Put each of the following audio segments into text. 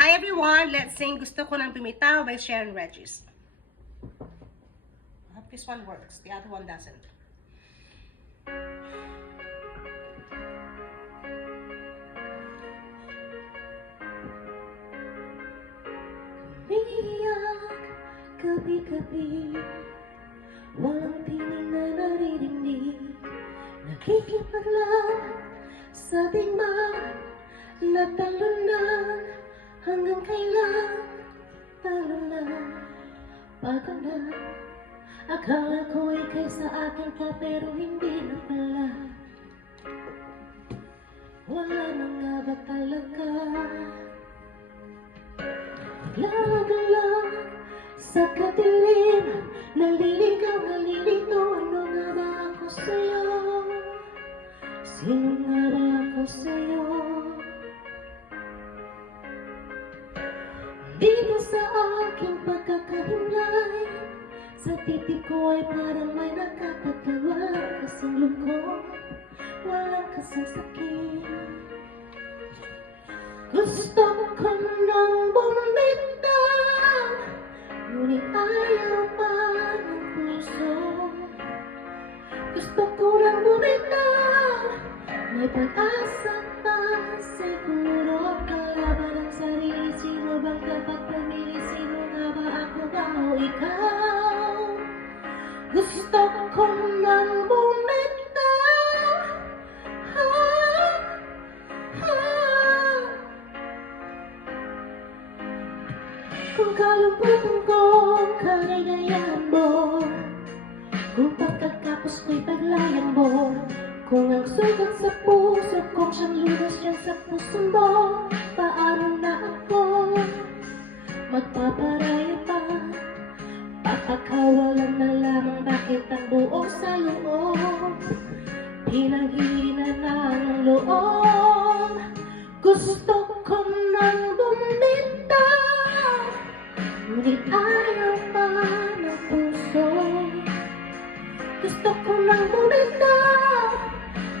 Hi everyone, let's sing Gusto Ko Nang Bumitaw by Sharon Regis. I hope this one works, the other one doesn't. Umiiyak gabi-gabi, walang tinig na naririnig, nakikipaglaban sa digma, natalunan, hanggang kailan talunan, pagod na. Akala ko ika'y sa akin ka, pero hindi na pala. Wala na nga ba talaga? Naglalagalang sa kadilim, naliligaw, nalilito. Ano nga ba ako sa'yo? Sino nga ba ako sa'yo? Dito sa aking pagkakahimlay, sa titik ko ay parang may nakakatawa. Kasing lungkot, walang kasing sakit. Gusto ko nang bumitaw, ngunit ayaw pa ng puso. Gusto ko nang bumitaw, may pag-asa pa siguro. Kalaban ang sarili, sino bang dapat pumili? Sino nga ba, ako ba o ikaw? Gusto ko nang bumitaw, kung kalungkutan ko, kaligayahan mo, kung pagkatapos ko'y paglayan mo, kung ang sugat sa puso kong siyang lunas yan sa puso mo, paano na ako magpaparaya pa? Papakawalan na lamang, bakit ang buo sa loob pinanghina ng loob? Gusto ko nang bumitaw, ngunit ayaw pa ng puso. Gusto ko nang bumitaw,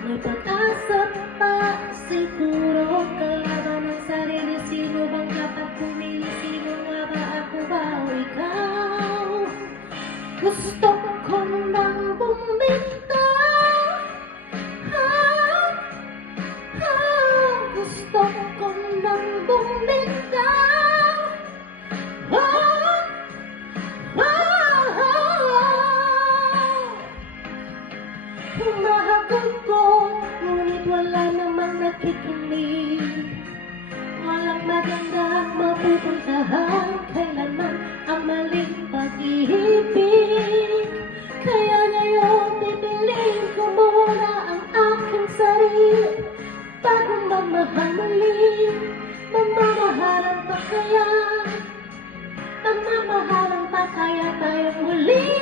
may pag-asa pa siguro. Kalaban ng sarili, sino bang dapat pumili? Sino nga ba, ako ba o ikaw? Gusto ko nang bumitaw, gusto ko nang bumitaw. Humahagod ko, ngunit wala namang nakikinig. Walang magandang mapupuntahan, kailanman ang maling pag-ibig. Kaya ngayon pipiliin ko muna ang aking sarili bago mamahal muli. Mamamahalan pa kaya? Mamamahalan pa kaya tayong muli?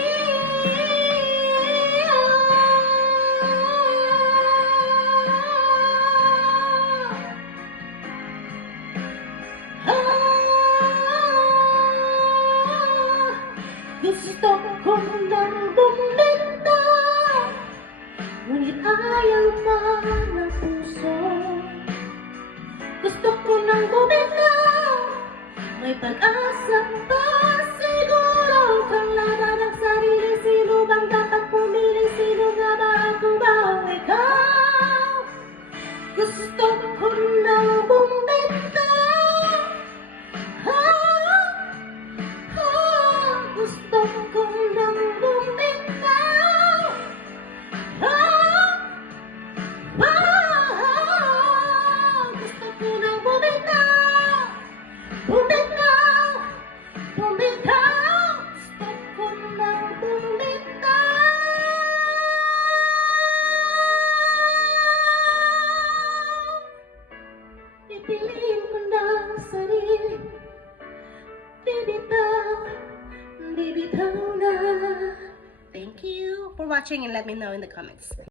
Gusto ko nang bumitaw, ngunit ayaw pa ng puso. Gusto ko nang bumitaw, may pag-asa pa siguro. Kalaban ang sarili, sino bang dapat pumili? Sino nga ba, ako ba o ikaw? Gusto ko nang bumitaw, gusto ko nang bumitaw. Gusto ko nang bumitaw, bumitaw, bumitaw. Gusto ko nang bumitaw. Pipiliin ko na ang sarili, bibitaw, bibitaw na. Thank you for watching and let me know in the comments.